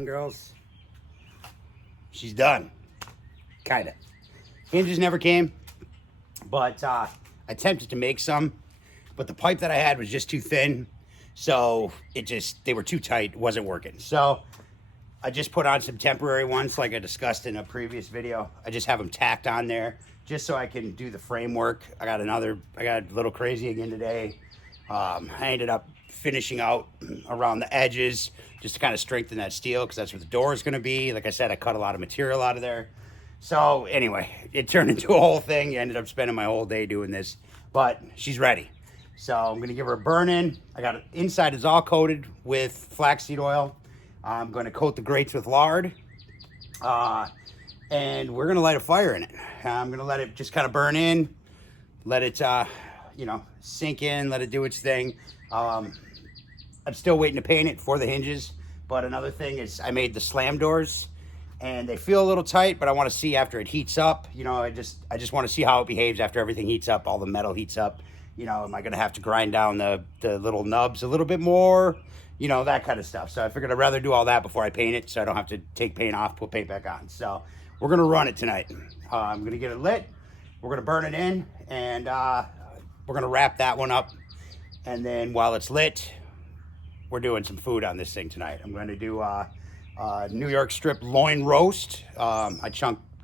and girls, she's done. Kinda. Hinges never came, but I attempted to make some, but the pipe that I had was just too thin, so they were too tight, it wasn't working. So I just put on some temporary ones like I discussed in a previous video. I just have them tacked on there just so I can do the framework. I got a little crazy again today. I ended up finishing out around the edges just to kind of strengthen that steel because that's where the door is going to be. Like I said, I cut a lot of material out of there. So anyway, it turned into a whole thing. I ended up spending my whole day doing this, but she's ready. So I'm going to give her a burn in. I got it, inside is all coated with flaxseed oil. I'm going to coat the grates with lard. And we're going to light a fire in it. I'm going to let it just kind of burn in, let it, sink in, let it do its thing. I'm still waiting to paint it for the hinges. But another thing is I made the slam doors and they feel a little tight, but I want to see after it heats up. I just want to see how it behaves after everything heats up, all the metal heats up. Am I going to have to grind down the little nubs a little bit more? That kind of stuff. So I figured I'd rather do all that before I paint it so I don't have to take paint off, put paint back on. So we're going to run it tonight. I'm going to get it lit. We're going to burn it in, and we're going to wrap that one up. And then while it's lit, we're doing some food on this thing tonight. I'm going to do New York strip loin roast. I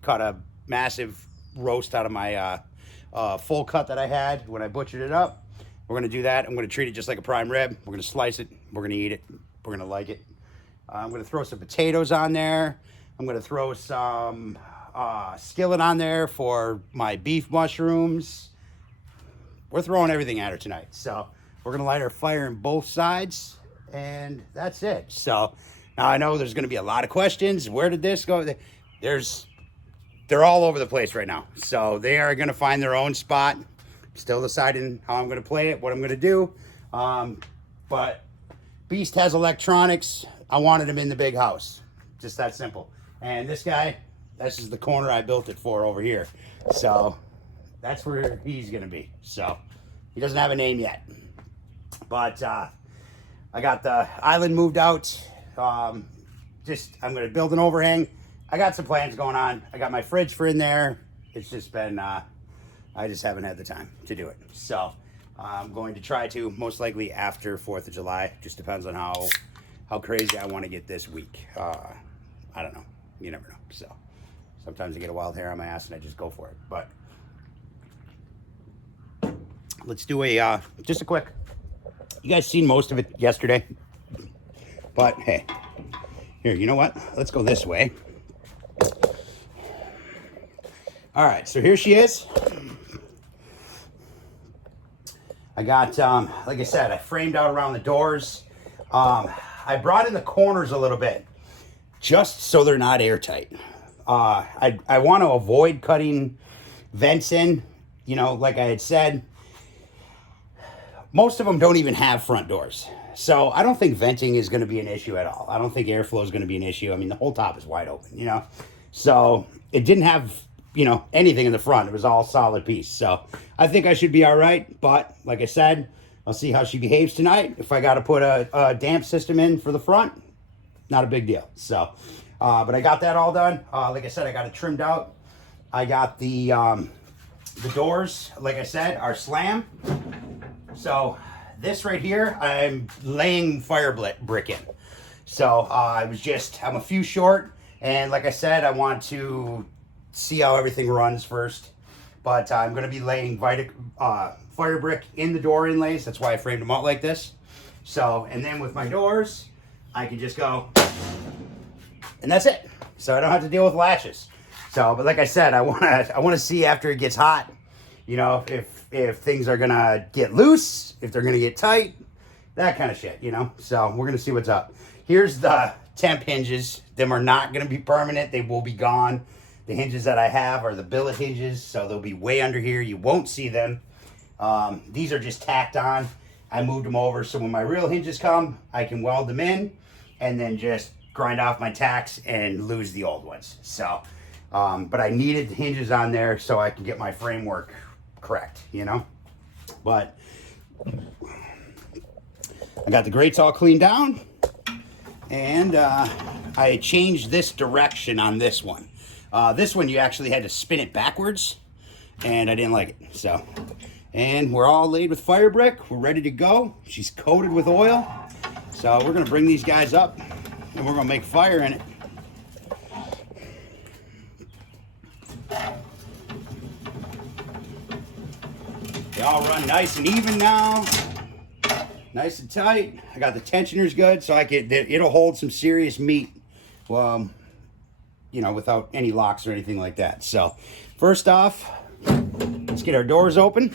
cut a massive roast out of my full cut that I had when I butchered it up. We're going to do that. I'm going to treat it just like a prime rib. We're going to slice it. We're going to eat it. We're going to like it. I'm going to throw some potatoes on there. I'm going to throw some skillet on there for my beef mushrooms. We're throwing everything at her tonight. So we're going to light our fire in both sides. And that's it. So now I know there's going to be a lot of questions. Where did this go? They're all over the place right now. So they are going to find their own spot. Still deciding how I'm going to play it, what I'm going to do. But Beast has electronics. I wanted him in the big house. Just that simple. And this guy, this is the corner I built it for over here. So that's where he's going to be. So he doesn't have a name yet. But I got the island moved out. I'm going to build an overhang. I got some plans going on. I got my fridge for in there. It's just been... I just haven't had the time to do it. So I'm going to try to most likely after 4th of July. Just depends on how crazy I want to get this week. I don't know. You never know. So sometimes I get a wild hair on my ass and I just go for it. But let's do just a quick. You guys seen most of it yesterday. But hey, here, you know what? Let's go this way. All right, so here she is. I got, like I said, I framed out around the doors. I brought in the corners a little bit just so they're not airtight. I want to avoid cutting vents in. Like I had said, most of them don't even have front doors. So I don't think venting is going to be an issue at all. I don't think airflow is going to be an issue. I mean, the whole top is wide open, So it didn't have... anything in the front. It was all solid piece. So I think I should be all right. But like I said, I'll see how she behaves tonight. If I got to put a damp system in for the front, not a big deal. So, but I got that all done. Like I said, I got it trimmed out. I got the doors, like I said, are slam. So this right here, I'm laying fire brick in. So I'm a few short. And like I said, I want to see how everything runs first. But I'm going to be laying fire brick in the door inlays. That's why I framed them out like this. So, and then with my doors, I can just go, and that's it. So I don't have to deal with latches. So, but like I said, I want to see after it gets hot, if things are going to get loose, if they're going to get tight, that kind of shit, So we're going to see what's up. Here's the temp hinges. Them are not going to be permanent. They will be gone. The hinges that I have are the billet hinges, so they'll be way under here. You won't see them. These are just tacked on. I moved them over so when my real hinges come, I can weld them in and then just grind off my tacks and lose the old ones. So, but I needed the hinges on there so I can get my framework correct, But I got the grates all cleaned down. And I changed this direction on this one. This one you actually had to spin it backwards, and I didn't like it. So, and we're all laid with fire brick. We're ready to go. She's coated with oil. So we're gonna bring these guys up and we're gonna make fire in it. They all run nice and even now. Nice and tight. I got the tensioners good, so it'll hold some serious meat, you know, without any locks or anything like that. So, first off, let's get our doors open.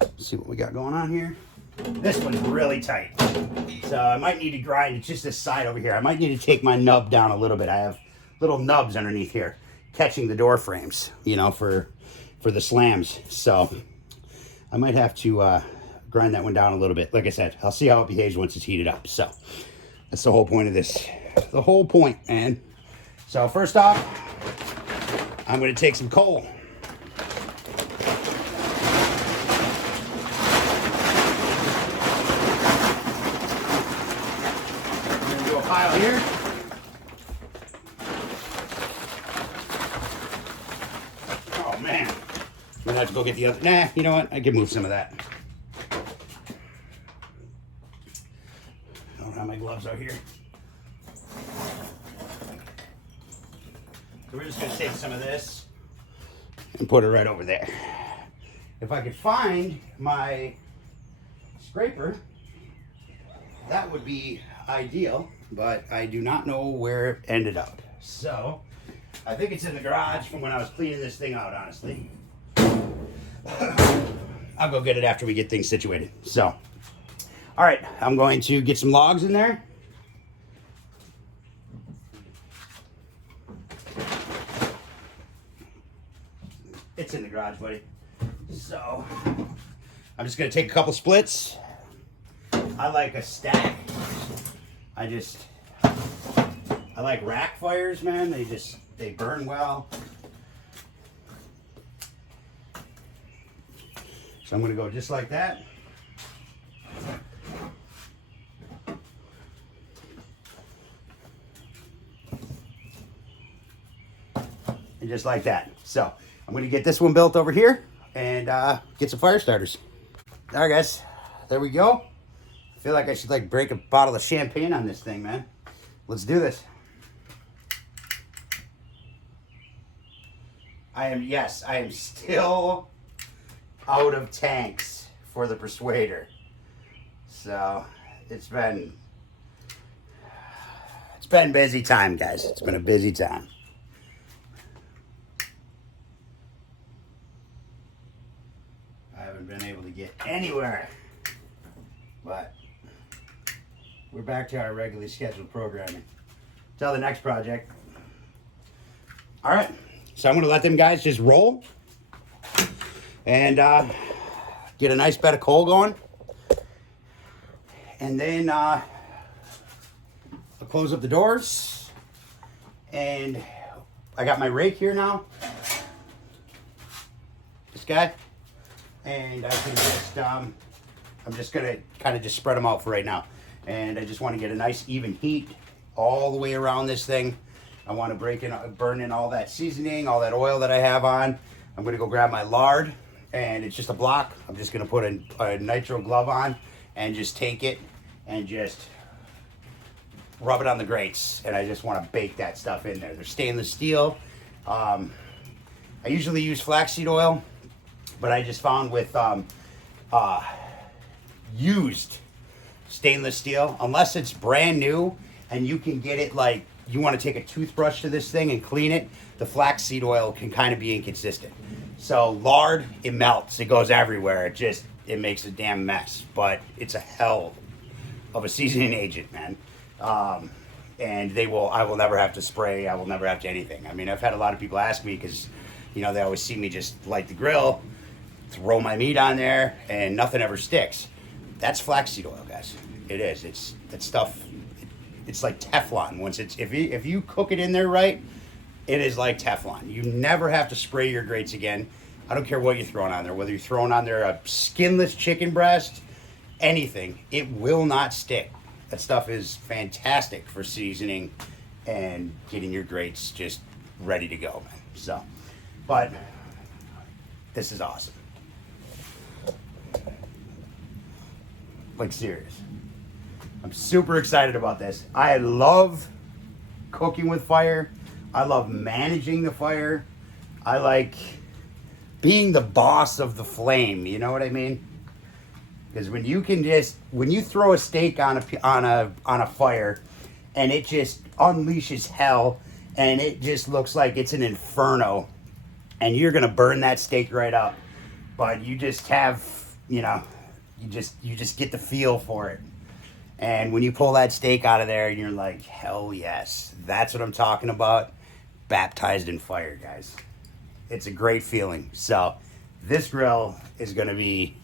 Let's see what we got going on here. This one's really tight, so I might need to grind. It's just this side over here. I might need to take my nub down a little bit. I have little nubs underneath here, catching the door frames, you know, for the slams. So I might have to grind that one down a little bit. Like I said, I'll see how it behaves once it's heated up. So that's the whole point of this. The whole point, man. So first off, I'm going to take some coal. I'm going to do a pile here. Oh, man. I'm gonna have to go get the other. Nah, you know what? I can move some of that. I don't have my gloves out here. So we're just gonna take some of this and put it right over there. If I could find my scraper, that would be ideal, but I do not know where it ended up. So I think it's in the garage from when I was cleaning this thing out, honestly. I'll go get it after we get things situated. So, all right, I'm going to get some logs in there. It's in the garage, buddy. So, I'm just going to take a couple splits. I like a stack. I like rack fires, man. They burn well. So I'm going to go just like that. And just like that. So I'm going to get this one built over here and get some fire starters. All right, guys. There we go. I feel like I should like break a bottle of champagne on this thing, man. Let's do this. I am still out of tanks for the Persuader. So it's been busy time, guys. It's been a busy time. I haven't been able to get anywhere, but we're back to our regularly scheduled programming till the next project. All right, so I'm gonna let them guys just roll and get a nice bed of coal going. And then I'll close up the doors. And I got my rake here now. This guy. And I can just, I'm just gonna kind of just spread them out for right now. And I just want to get a nice even heat all the way around this thing. I want to burn in all that seasoning, all that oil that I have on. I'm gonna go grab my lard. And it's just a block. I'm just gonna put a nitro glove on and just take it and just rub it on the grates. And I just want to bake that stuff in there. They're stainless steel. I usually use flaxseed oil, but I just found with used stainless steel, unless it's brand new and you can get it like you want to take a toothbrush to this thing and clean it, the flaxseed oil can kind of be inconsistent. So lard, it melts, it goes everywhere. It makes a damn mess, but it's a hell of a seasoning agent, man. And I will never have to spray. I will never have to anything. I mean, I've had a lot of people ask me because, you know, they always see me just light the grill, throw my meat on there, and nothing ever sticks. That's flaxseed oil, guys. It is. It's that stuff. It's like Teflon. If you cook it in there right, it is like Teflon. You never have to spray your grates again. I don't care what you're throwing on there. Whether you're throwing on there a skinless chicken breast, anything, it will not stick. That stuff is fantastic for seasoning and getting your grates just ready to go, man. So, but this is awesome. Like, serious. I'm super excited about this. I love cooking with fire. I love managing the fire. I like being the boss of the flame. You know what I mean? Because when you throw a steak on a fire, and it just unleashes hell, and it just looks like it's an inferno, and you're gonna burn that steak right up. But you just have, you just get the feel for it. And when you pull that steak out of there, you're like, hell yes, that's what I'm talking about. Baptized in fire, guys. It's a great feeling. So this grill is going to be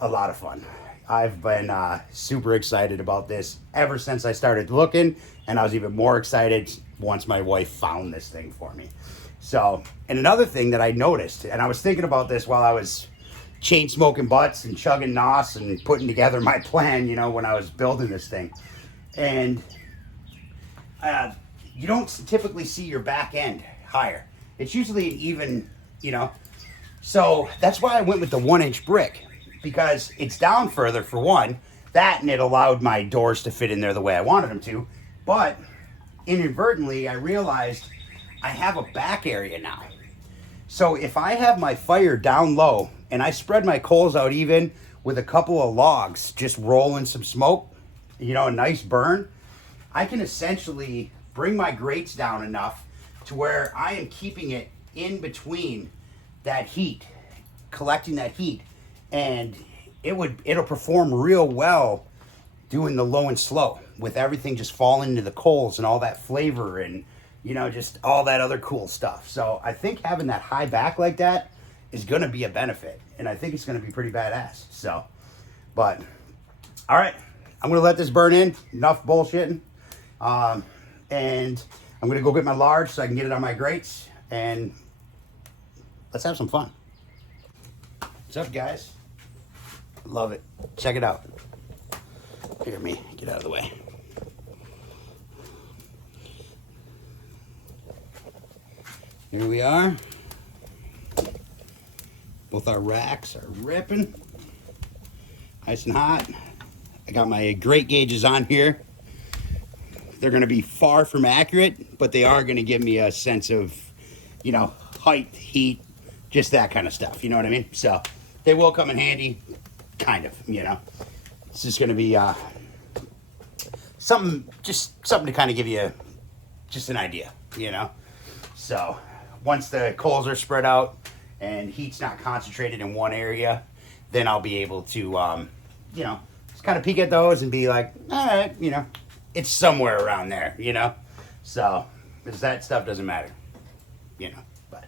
a lot of fun. I've been super excited about this ever since I started looking, and I was even more excited once my wife found this thing for me. So, and another thing that I noticed, and I was thinking about this while I was chain smoking butts and chugging nos and putting together my plan, when I was building this thing. And you don't typically see your back end higher. It's usually an even, So that's why I went with the 1-inch brick, because it's down further for one. That, and it allowed my doors to fit in there the way I wanted them to. But inadvertently, I realized I have a back area now. So if I have my fire down low and I spread my coals out even with a couple of logs, just rolling some smoke, a nice burn, I can essentially bring my grates down enough to where I am keeping it in between that heat, collecting that heat, and it'll perform real well doing the low and slow with everything just falling into the coals and all that flavor and just all that other cool stuff. So I think having that high back like that is going to be a benefit, and I think it's going to be pretty badass. So, but all right, I'm going to let this burn in. Enough bullshitting. And I'm going to go get my large so I can get it on my grates, and let's have some fun. What's up, guys? Love it. Check it out. Hear me. Get out of the way. Here we are. Both our racks are ripping. Nice and hot. I got my grate gauges on here. They're going to be far from accurate, but they are going to give me a sense of, height, heat, just that kind of stuff. You know what I mean? So they will come in handy, kind of, It's just going to be something to kind of give you just an idea, So once the coals are spread out and heat's not concentrated in one area, then I'll be able to, just kind of peek at those and be like, all right, it's somewhere around there, So, because that stuff doesn't matter, But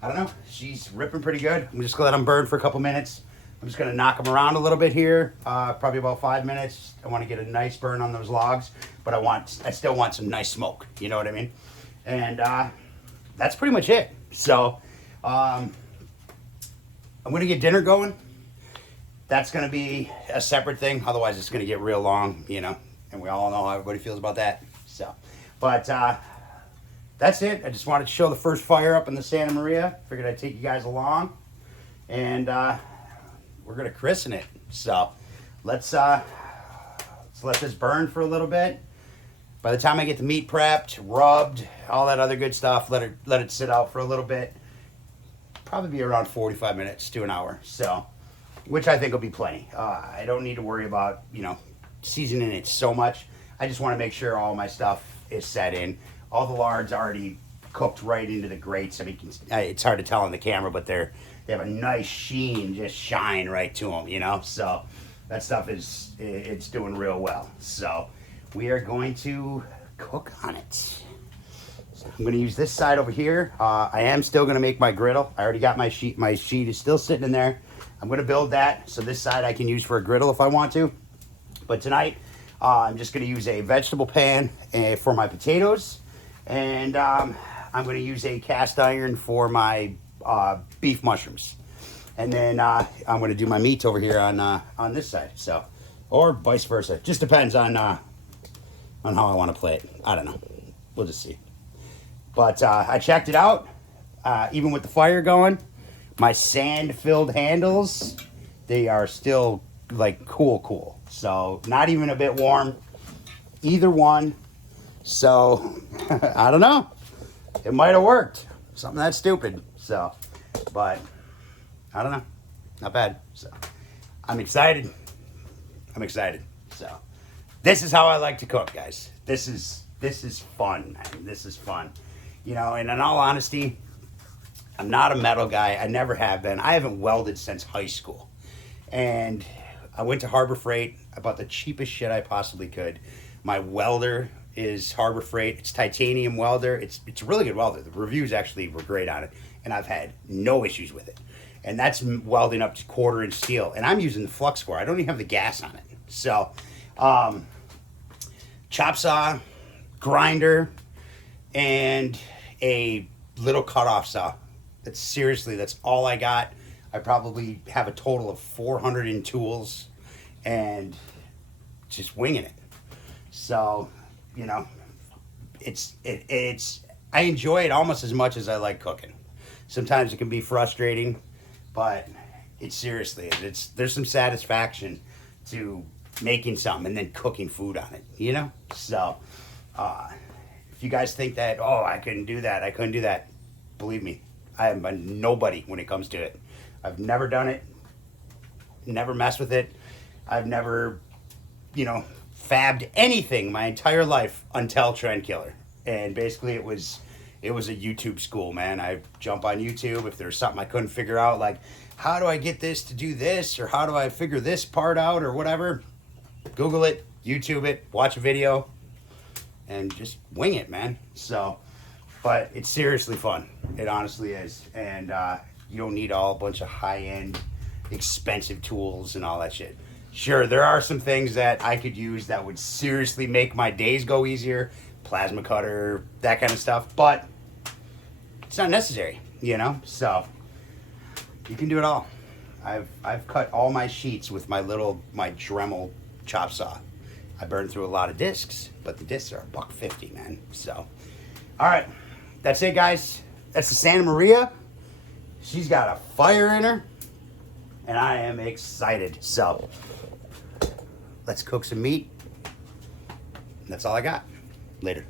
I don't know. She's ripping pretty good. I'm just going to let them burn for a couple minutes. I'm just going to knock them around a little bit here, probably about 5 minutes. I want to get a nice burn on those logs, but I still want some nice smoke. You know what I mean? And that's pretty much it. So I'm going to get dinner going. That's going to be a separate thing. Otherwise, it's going to get real long, and we all know how everybody feels about that. So, but that's it. I just wanted to show the first fire up in the Santa Maria. Figured I'd take you guys along, and we're going to christen it. So let's let this burn for a little bit. By the time I get the meat prepped, rubbed, all that other good stuff, let it sit out for a little bit. Probably be around 45 minutes to an hour. So, which I think will be plenty. I don't need to worry about, seasoning it so much. I just want to make sure all my stuff is set in. All the lard's already cooked right into the grates. I mean, it's hard to tell on the camera, but they have a nice sheen, just shine right to them, So that stuff it's doing real well. So we are going to cook on it. So I'm going to use this side over here. I am still going to make my griddle. I already got my sheet. My sheet is still sitting in there. I'm going to build that, so this side I can use for a griddle if I want to. But tonight, I'm just going to use a vegetable pan for my potatoes. And I'm going to use a cast iron for my beef mushrooms. And then I'm going to do my meat over here on this side. So, or vice versa. Just depends on how I want to play it. I don't know. We'll just see. But I checked it out. Even with the fire going, my sand-filled handles, they are still like cool. So not even a bit warm, either one. So I don't know. It might have worked. Something that stupid. So, but I don't know. Not bad. So I'm excited. So this is how I like to cook, guys. This is fun, man. This is fun. You know, and in all honesty, I'm not a metal guy. I never have been. I haven't welded since high school. And I went to Harbor Freight. I bought the cheapest shit I possibly could. My welder is Harbor Freight. It's titanium welder. It's a really good welder. The reviews actually were great on it. And I've had no issues with it. And that's welding up to 1/4 inch steel. And I'm using the flux core. I don't even have the gas on it. So, chop saw, grinder, and a little cutoff saw. That's all I got. I probably have a total of 400 in tools and just winging it. So, you know, I enjoy it almost as much as I like cooking. Sometimes it can be frustrating, but there's some satisfaction to making something and then cooking food on it, you know? So, if you guys think that, oh, I couldn't do that, believe me, I am a nobody when it comes to it. I've never done it, never messed with it. I've never, fabbed anything my entire life until TrendKiller. And basically it was a YouTube school, man. I jump on YouTube if there's something I couldn't figure out, like how do I get this to do this, or how do I figure this part out, or whatever. Google it, YouTube it, watch a video, and just wing it, man. So, but it's seriously fun. It honestly is. And you don't need a bunch of high-end, expensive tools and all that shit. Sure, there are some things that I could use that would seriously make my days go easier. Plasma cutter, that kind of stuff. But it's not necessary, So you can do it all. I've cut all my sheets with my Dremel chop saw. I burned through a lot of discs, but the discs are $1.50, man. So, all right, that's it, guys. That's the Santa Maria. She's got a fire in her, and I am excited. So, let's cook some meat. And that's all I got. Later.